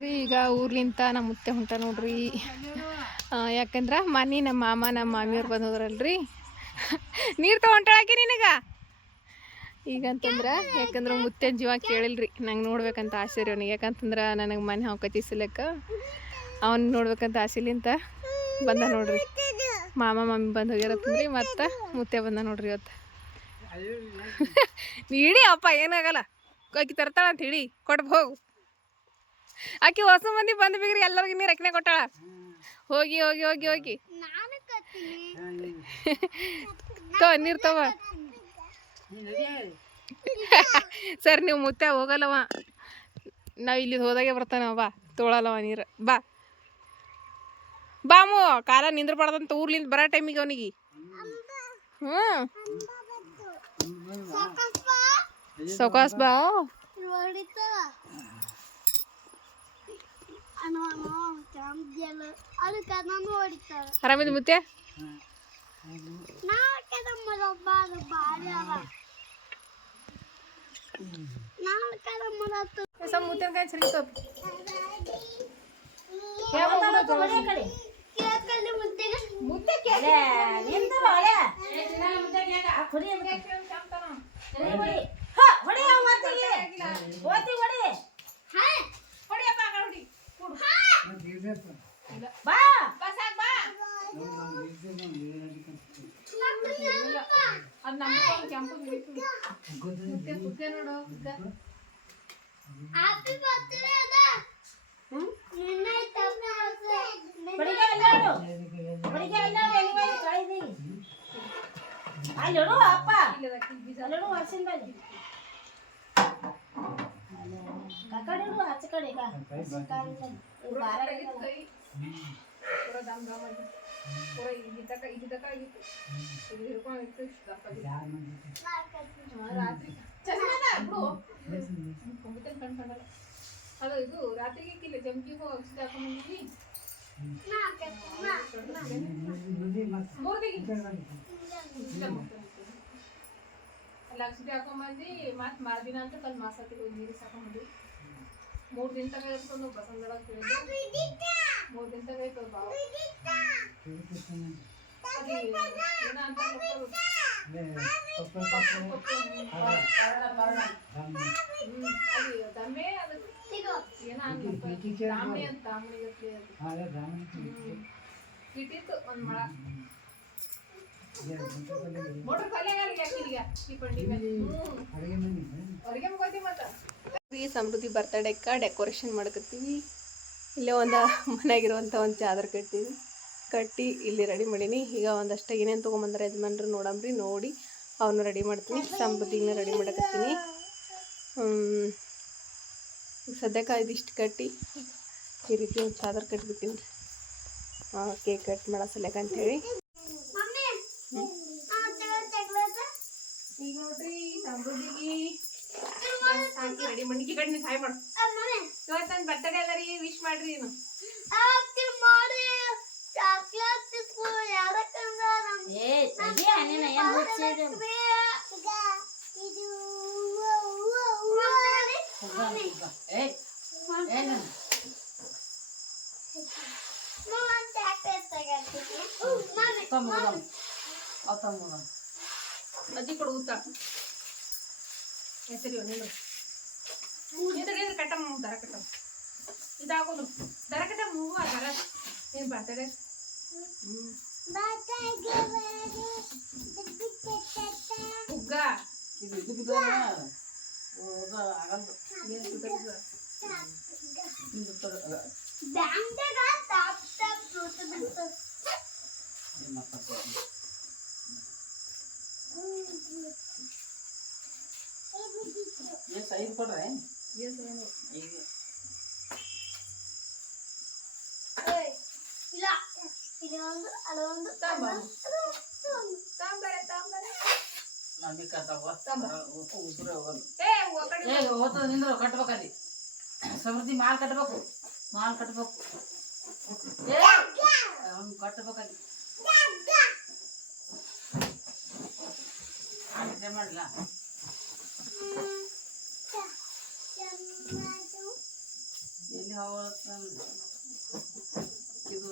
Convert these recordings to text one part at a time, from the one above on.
ಈಗ ಊರ್ಲಿಂತ ನಮ್ಮ ಮುತ್ತೆ ಹೊಂಟ ನೋಡ್ರಿ. ಯಾಕಂದ್ರೆ ಮನೆ ನಮ್ಮ ಮಾಮ ನಮ್ಮ ಮಾಮಿಯವ್ರು ಬಂದೋದ್ರಲ್ರಿ. ನೀರು ತೊಗೊಂಟಾಳಕಿ ನಿನಗ ಈಗಂತಂದ್ರೆ ಯಾಕಂದ್ರೆ ಮುತ್ತೆ ಜೀವ ಕೇಳಿಲ್ರಿ. ನಂಗೆ ನೋಡ್ಬೇಕಂತ ಆಸೆ ರೀ ಅವ್ನಿಗೆ. ಯಾಕಂತಂದ್ರೆ ನನಗೆ ಮನೆ ಹಾವು ಕಚ್ಚಿಸ್ಲಕ್ಕ ಅವ್ನು ನೋಡ್ಬೇಕಂತ ಆಸೆಲಿಂತ ಬಂದ ನೋಡ್ರಿ. ಮಾಮ ಮಮ್ಮಿ ಬಂದು ಹೋಗ್ಯಾರತ್ತಂದ್ರಿ. ಮತ್ತು ಮುತ್ತೆ ಬಂದ ನೋಡ್ರಿ ಇವತ್ತು. ಇಡೀ ಅಪ್ಪ ಏನಾಗಲ್ಲ, ಆಕಿ ತರ್ತಾಳಂತ ಹಿಡಿ ಕೊಟ್ಟು ಹೋಗು. ಆಕಿ ಹೊಸ ಮಂದಿ ಬಂದ್ ಬಿಗ್ರಿ ಎಲ್ಲರಿಗೂ ನೀರು ಅಕ್ನೆ ಕೊಟ್ಟಾಳ. ಹೋಗಿ ಹೋಗಿ ಹೋಗಿ ಹೋಗಿ ನೀರು ತಗೋ. ಸರ್ ನೀವು ಮುತ್ತೆ ಹೋಗಲ್ಲವ, ನಾವು ಇಲ್ಲಿ ಹೋದಾಗೆ ಬರ್ತಾನವ. ಬಾ ತೊಗೊಳಲ್ಲವ ನೀರು. ಬಾ ಬಾಮು ಕಾಲ ನಿಂದ್ರಬಾರ್ದಂತ ಊರ್ಲಿಂದ ಬರೋ ಟೈಮಿಗೆ ಅವನಿಗೆ. ಸೌಕಾಸ್ ಬಾ. ಆರಾಮಿದ್ ಮುತ್ತೆ? ಮುತ್ತೆನ್ಕಾಯಿ ಸರಿ ಅದು ಇದು ರಾತ್ರಿಗೆ ಕಿಲ್ಲ ಜಂಕಿ ಔಷಧಿ ಹಾಕೊಂಡ್ಬಂದಿದ್ವಿ. ಅಲ್ಲಿ ಔಷಧಿ ಹಾಕೊಂಡ್ಬಂದು ಮತ್ತು ಮಾರ್ದಿನ ಅಂತ ಕಲ್ ಮಾಸತ್ತಿಗೆ ಹೋಗಿ ನೀರು ಹಾಕೊಂಡ್ಬಂದ್ವಿ. 3 ದಿನ ತನಕ ಇರ್ಕೊಂಡು ಬಸಂಗಡ ಕೇಳಿದ್ವಿ. 3 ದಿನ ತನಕ ಇರ್ತದೆ ಬಾವ. ಏನ ಅಂತ ದಮ್ಮೆ ಅದಕ್ಕೆ ಏನ ದಾಮಣಿ ಅಂತ ಇಟ್ಟಿತ್ತು ಒಂದು ಮಳ ಮೋಟ್ರ್ ಕಲಿಯಾಗಲ್ಲ ಯಾಕಿಗ ಈ ಪಂಡಿ ಮೇಲೆ ಅಡುಗೆ ಮುಗೋತಿ. ಮತ್ತು ಸಮೃದ್ಧಿ ಬರ್ತಡೇಕ್ಕ ಡೆಕೋರೇಷನ್ ಮಾಡಕತ್ತೀವಿ. ಇಲ್ಲೇ ಒಂದು ಮನೆಯಾಗಿರುವಂಥ ಒಂದು ಚಾದರ್ ಕಟ್ಟಿ ಇಲ್ಲಿ ರೆಡಿ ಮಾಡೀನಿ. ಈಗ ಒಂದಷ್ಟು ಏನೇನು ತೊಗೊಂಬಂದ್ರೆ ಯಜಮಾನ್ರು ನೋಡಂಬ್ರಿ. ನೋಡಿ ಅವನ್ನ ರೆಡಿ ಮಾಡ್ತೀನಿ. ಸಮೃದ್ಧಿನ ರೆಡಿ ಮಾಡಕತ್ತೀನಿ. ಸದ್ಯಕ್ಕೆ ಇದಿಷ್ಟು ಕಟ್ಟಿ ಈ ರೀತಿ ಒಂದು ಚಾದರ್ ಕಟ್ಬಿಟ್ಟಿನಿ ಕೇಕ್ ಕಟ್ ಮಾಡೋ ಸಲಕ್ಕೆ ಅಂಥೇಳಿ. ಈಗ ನೋಡ್ರಿ ಸಮೃದ್ಧಿಗೆ ಹಾಕಿ ರೆಡಿ ಮಾಡಿ ಕಡೆ ಹಾಯ್ ಮಾಡು. ಇವತ್ತು ನನ್ನ ಬರ್ತಡೇ ಅದ ರೀ, ವಿಶ್ ಮಾಡ್ರಿ. ಏನು ಅಜ್ಜಿ ಕೊಡು ಊತ ಹೆಸರಿ ನೀನು ಕಟ್ಟ ದರ ಕಟ್ಟ ಇದಾಗೋದು ದರ ಕಟ್ಟ ಮೂವ ದರ ಏನು ಬರ್ತಡೆ. ಹುಗ್ಗ ಕೊಡ್ರೆ ಕಟ್ಬೇಕಲ್ಲಿ ಸಮೃದ್ಧಿ ಮಾಲ್ ಕಟ್ಬೇಕು. ಕಟ್ಬೇಕಲ್ಲಿ ಮಾಡಿಲ್ಲ. ಎಲ್ಲಿ ಹಾವು ಇದು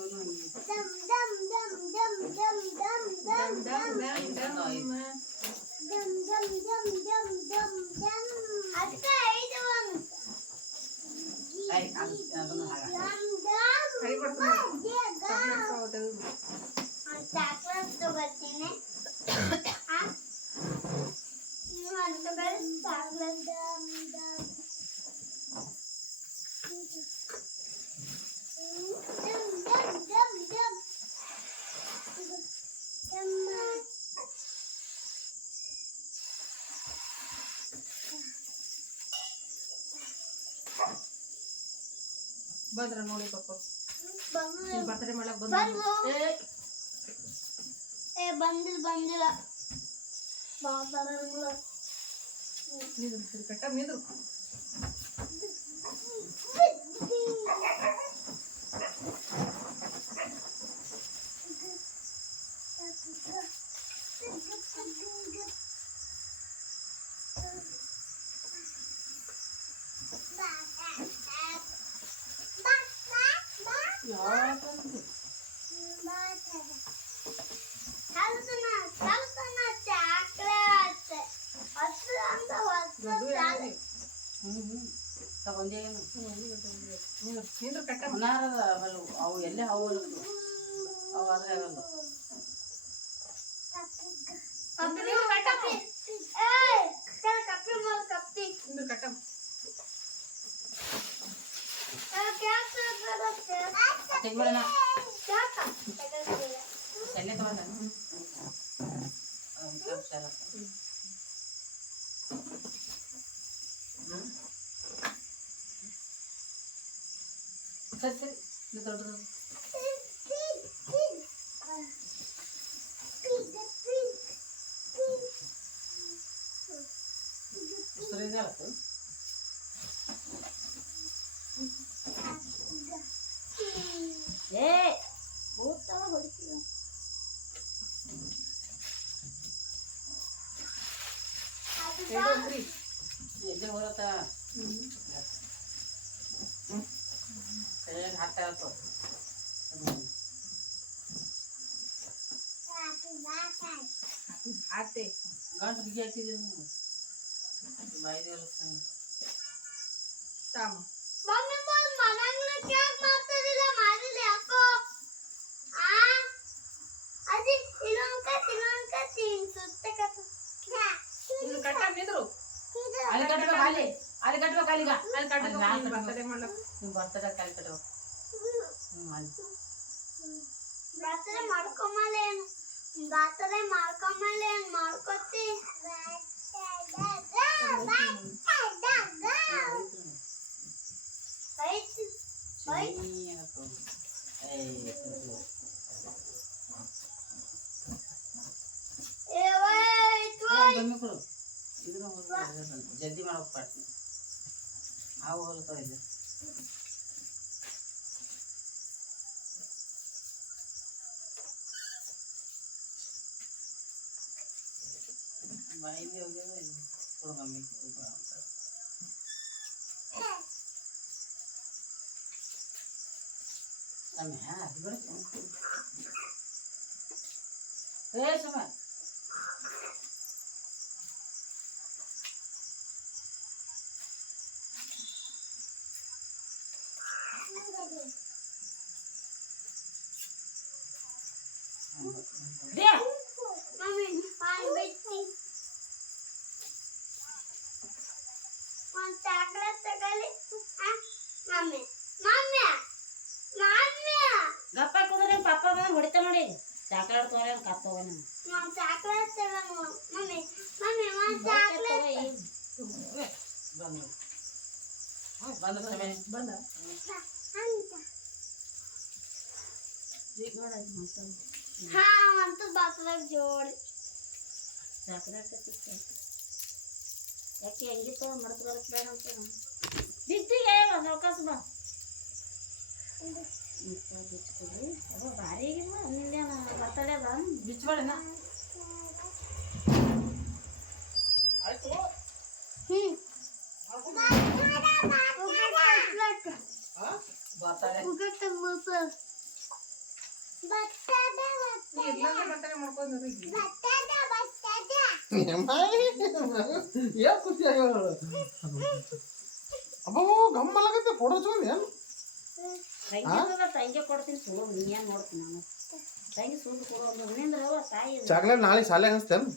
ಬಂದ್ರ ನೋಡಿ ಪಪ್ಪ ಬರ್ತಡೇ ಮಾಡಕ್ ಬಂದಿಲ್ಲ ಕಟ್ಟ ಮಿದ್ರು ಅವು ಎಲ್ಲೇ ಹಾವು ಅವು ಆದ್ರೆ ಆಗಲ್ಲ ತೆಗ್ಬಿಡೋಣ ಎಣ್ಣೆ ತಗೊಂಡ ಸರಿ ಸರಿ ಇದು ದೊಡ್ಡದು ಸರಿಯಾಗಿ ಆಯ್ತು ಎಲ್ಲಿ ಹೊರತ ಕೈಯಾಗ ಹಾಕ್ತಾ ಇರ್ತವ ಆತೆ ಗಂಟು ಬಿಗಿ ಹಾಕಿದ್ದೀನಿ ಬಾಯಿದೆ ತಾಮ ಕಟ್ಟ ಮಿದ್ರು ಅಲ್ಲಿ ಕಟ್ಬೇಕು ಅಲ್ಲಿ ಕಟ್ಬೇಕು ಅಲ್ಲಿಗ ಅಲ್ಲಿ ಕಟ್ಟ ಬರ್ತಡೇ ಮಾಡ್ಲಕ್ ನಿಮ್ಮ ಬರ್ತಡೇ ಅಲ್ಲಿ ಕಟ್ಬೇಕು ಬಾತರೆ ಮಾಡ್ಕೊಂಬಲ್ಲೆ ಮಾಡ್ಕೊತಿ ಜಲ್ದಿ ಮಾಡೋಕೆ ಪಾಟ್ನಿ ಹಾವು ಹೊಲ್ತಾವ ಇದೆ ಬಾಯಿಗೆ ಹೋಗ್ಯದ ಕೊಡ್ಬಮ್ಮಿ ಏ ಸುಮ್ಮ ಗಪ್ಪ ಕುದ್ರೆ ಪಾಪ ಬಂದು ಹೊಡಿತ ನೋಡಿ ಚಾಕ್ಲೇಟ್ ತೋರ ಕತ್ತೋಗ ಬಂದ ಜೋಡಿ ಚಾಕ್ಲೇಟ್ ಯಾಕೆ ಹೆಂಗಿತ್ತು ಮಡತ್ ಬರಕ್ ಬೇಡ ಅಂತ ಬಿತ್ತಿಗೆ ಒಂದು ಅವಕಾಶ ಬಾ ಬಿಚ್ಕೊಡ್ರಿ ಅದು ಭಾರಿ ಆಗಿಲ್ಲ ನಿಂದೇನ ಬರ್ತಡೇ ಅದ ಬಿಚ್ಬೇಡನ ಆಯ್ತು ಏನ್ ಖುಷಿ ಆಗ್ಯಾವ ಅಬ್ಬೋ ಗಮ್ಮಲಾಗತ್ತೆ ಫೋಟೋ ಚಂದ ಏನು ತಂಗಿ ಕೊಡ್ತೀನಿ ಸುಳ್ಳು ನೀನ್ ನೋಡ್ತೀನಿ ನಾನು ತಂಗಿ ಸುಳ್ಳು ಕೊಡೋದು ನಿಂದ್ರವ ತಾಯಿ ಚಾಕ್ಲೇಟ್ ನಾಳೆ ಶಾಲೆ ಹಂಚ್ತೇನು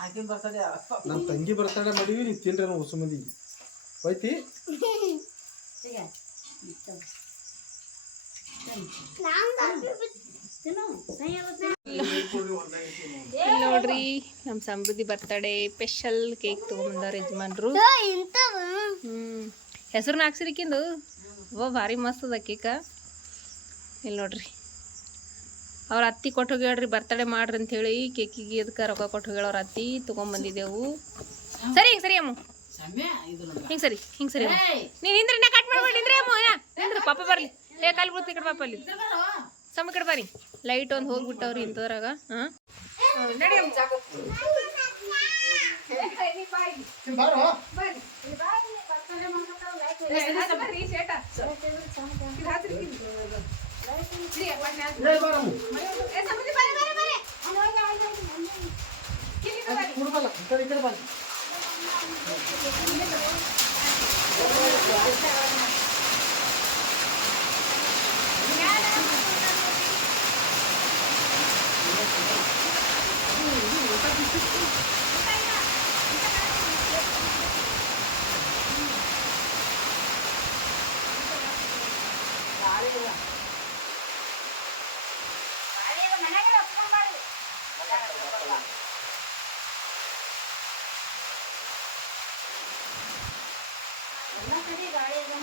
ಆಕಿನ ಬರ್ತದೆ ನಮ್ಮ ತಂಗಿ ಬರ್ತಾಳೆ ಮಾಡೀವಿ ನೀವು ತಿನ್ರಿ ನಾವು ಹೊಸ ಮಂದಿ ಹೋಯ್ತಿ ಈಗ ತಿನ್ನು ಸಹಿ ಇಲ್ಲಿ ನೋಡ್ರಿ ನಮ್ಮ ಸಮೃದ್ಧಿ ಬರ್ತಡೇ ಸ್ಪೆಷಲ್ ಕೇಕ್ ತೊಗೊಂಬಂದಾರ ಯಜಮಾನ್ರು ಹೆಸರನ್ನ ಹಾಕ್ಸಿರಿಕಿಂದು ಭಾರಿ ಮಸ್ತ್ ಅದ ಕೇಕ ಇಲ್ಲಿ ನೋಡ್ರಿ ಅವ್ರ ಅತ್ತಿ ಕೊಟ್ಟು ಹೋಗ್ಯಾಳ್ರಿ ಬರ್ತಡೇ ಮಾಡ್ರಿ ಅಂತ ಹೇಳಿ ಕೇಕಿಗೆ ಅದಕ್ಕೆ ರೊಕ್ಕ ಕೊಟ್ಟು ಹೋಗ್ಯಾಳ ಅವ್ರ ಅತ್ತಿ ತೊಗೊಂಬಂದಿದ್ದೆವು ಸರಿ ಹಿಂಗೆ ಸರಿ ಅಮ್ಮ ಹಿಂಗೆ ಸರಿ ನೀನು ಹಿಂದ್ರಿ ನಾ ಕಟ್ ಮಾಡ್ಬೇಡಿ ನಿಂದ್ರಿ ಅಮ್ಮ ನಿಂದ್ರೆ ಪಾಪ ಬರಲಿ ಏ ಕಾಲು ಬಿಡ್ತಿ ಕಡೆ ಪಾಪ ಅಲ್ಲಿ ಸಮ ಕಡೆ ಬರ್ರಿ ಲೈಟ್ ಒಂದು ಹೋಗ್ಬಿಟ್ಟವ್ರಿ ಇಂಥದ್ರಾಗ ಹಾಂ ನಡಿ ಅಮ್ಮ ಸಾಕು ಎಲ್ಲ ಕಡೆ ಗಾಳಿ ಇದೆ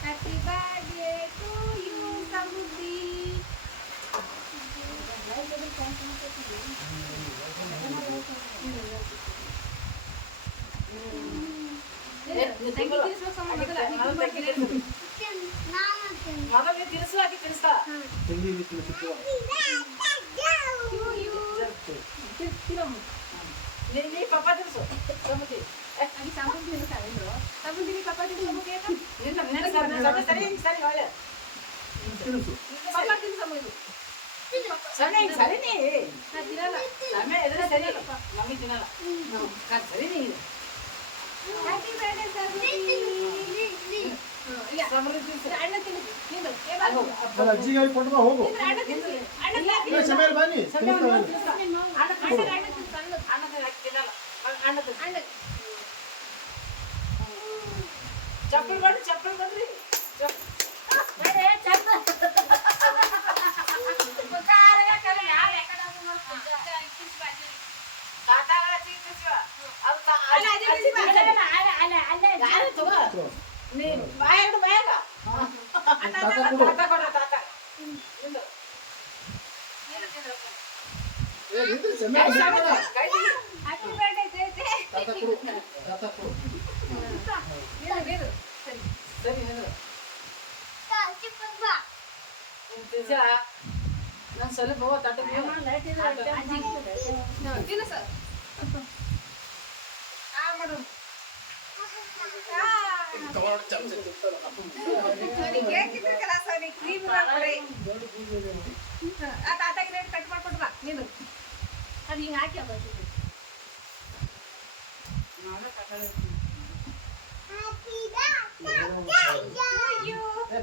Happy birthday to you, Samruddhi. ಮಗನಿಗೆ ತಿನ್ನಿಸ್ಲಾಕಿ ತಿನ್ನಿಸ್ತಾ ನೀ ಪಪ್ಪ ತಿನ್ಸು ಸಮೃದ್ಧಿ ಸಮೃದ್ಧಿ ಪಾಪ ಸರಿ ಸರಿ ಒಳ್ಳೆ ಪಾಪ ತಿನ್ನು ಸಮೃದ್ಧಿ ಸರಿ ಸರಿ ನೀ ನಾ ತಿನ್ನಲ್ಲ ಸಮಯ ಎದುರು ಸರಿ ಮಮ್ಮಿ ತಿನ್ನಲ್ಲ ಸರಿ ನೀ ಹ್ಯಾಪಿ ಬರ್ಡೇ ಸಮೃದ್ಧಿ ಇಲ್ಲ ಸಮೃದ್ಧಿ ಅಣ್ಣ ತಿನ್ನು ನೀನು ಅಜ್ಜಿಗೆ ಕೊಟ್ಟು ಬಾ ಹೋಗು ಅಣ್ಣ ತಿನ್ನು ಅಣ್ಣ ಏ ಸಮಯ ಬನ್ನಿ ಚಪ್ಪಲ್ ಬನ್ರಿ ಚಪ್ಪಲ್ ಬನ್ರಿ ಹ್ಯಾಪಿ ಬರ್ಡೇ ಜಯತೆ ಸರಿ ನಾನು ಸ್ವಲ್ಪ ತಟ್ಟ ತಿನ್ನು ಸರ್ ಮಾಡು ಕೇಕ್ ಇದ್ರಕಲ್ಲ ಸರಿ ಕ್ರೀಮ್ ಮಾಡ್ರಿ ಆ ತಾತಾಗಿ ರೇಟ್ ಕಟ್ ಮಾಡ್ಕೊಟ್ಟು ಬಾ ನೀನು ಅದು ಹಿಂಗೆ ಹಾಕಿ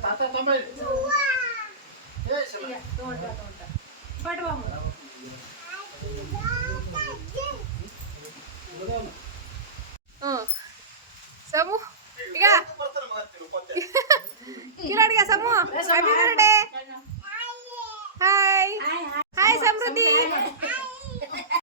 ತಾತ ತಂಬ ಪಡ್ವಾ ಸಮು ಈಗ ಕಿರಾಡಿಗ ಸಮು ಹ್ಯಾಪಿ ಬರ್ಡೇ ಹಾಯ್ ಹಾಯ್ ಸಮೃದ್ಧಿ